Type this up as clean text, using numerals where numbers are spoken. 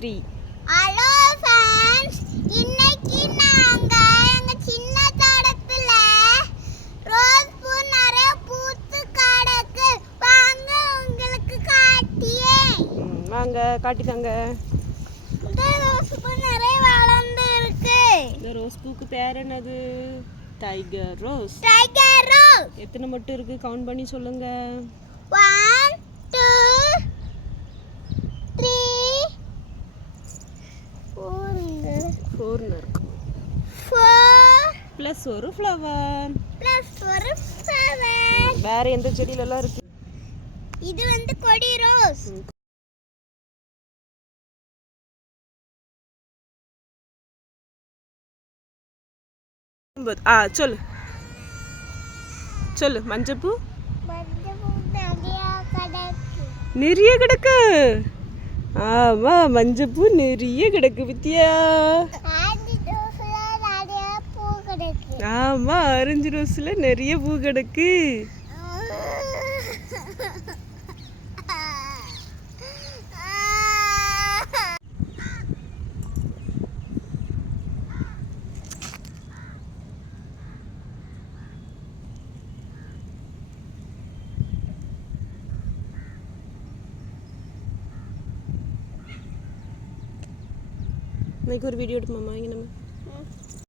3. Hello friends, இன்னைக்கு நாங்க எங்க சின்ன தோட்டத்துல ரோஸ் பூ நிறைய பூத்து கிடக்கு. வாங்க உங்களுக்கு காட்டியே. வாங்க காட்டிதாங்க. இந்த ரோஸ் பூ நிறைய வளர்ந்து இருக்கு. இந்த ரோஸ் பூக்கு பேர் என்னது? Tiger rose. Tiger rose. எத்தனை மட்டும் இருக்கு? கவுண்ட் பண்ணி சொல்லுங்க. 1 2 3 4 இருக்கு. 4 ப்ளஸ் ஒரு ஃப்ளவர். ப்ளஸ் ஒரு ஃப்ளவர். வேற எந்த செடியில எல்லாம் இருக்கு? இது வந்து கொடி ரோஸ். சொல்லு சொல்லு. மஞ்சப்பூ நிறைய கிடக்கு. ஆமா, மஞ்சப்பூ நிறைய கிடக்கு வித்தியா. ஆமா, ஆரஞ்சு ரோஸ்ல நிறைய பூ கிடக்கு. இன்னைக்கு ஒரு வீடியோ எடுப்போமா இங்கே நம்ம?